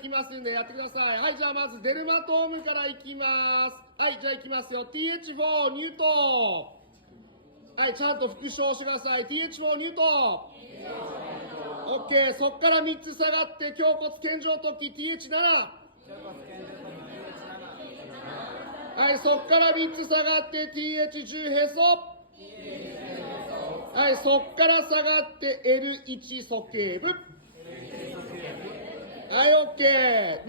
いきますんでやってください。はい、じゃあまずデルマトームからいきます。はい、じゃあいきますよ。TH4 ニュートン。はい、ちゃんと復唱してください。TH4 ニュートン。OK、そっから3つ下がって、胸骨健常突起 TH7。はい、そっから3つ下がって TH10 へそ。はい、そっから下がって L1 鼠径部。はい、OK。